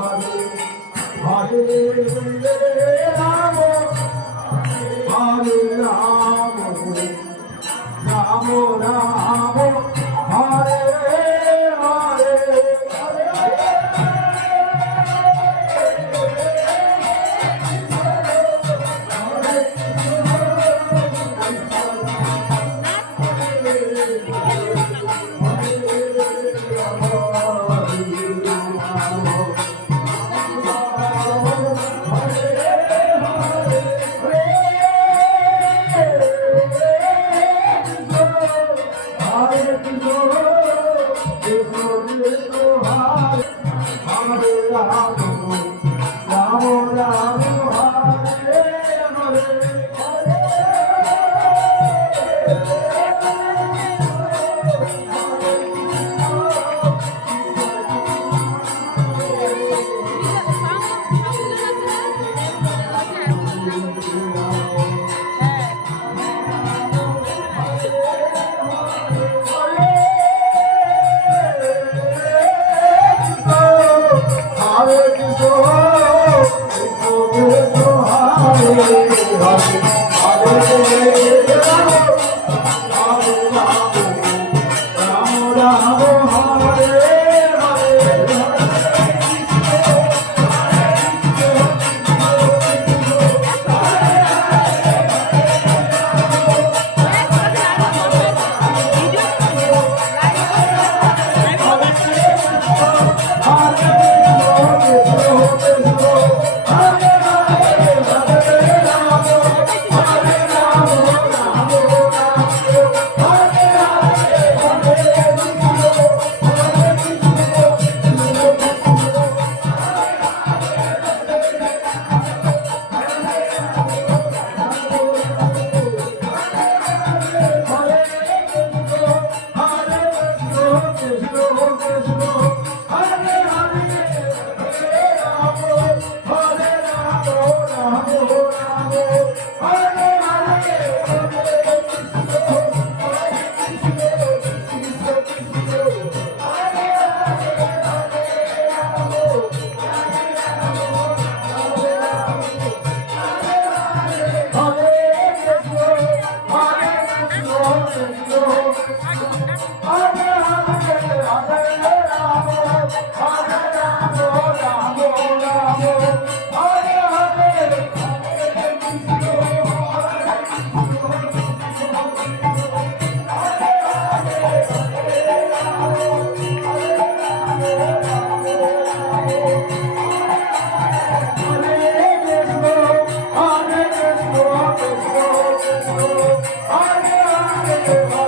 Oh. Lord. Thank.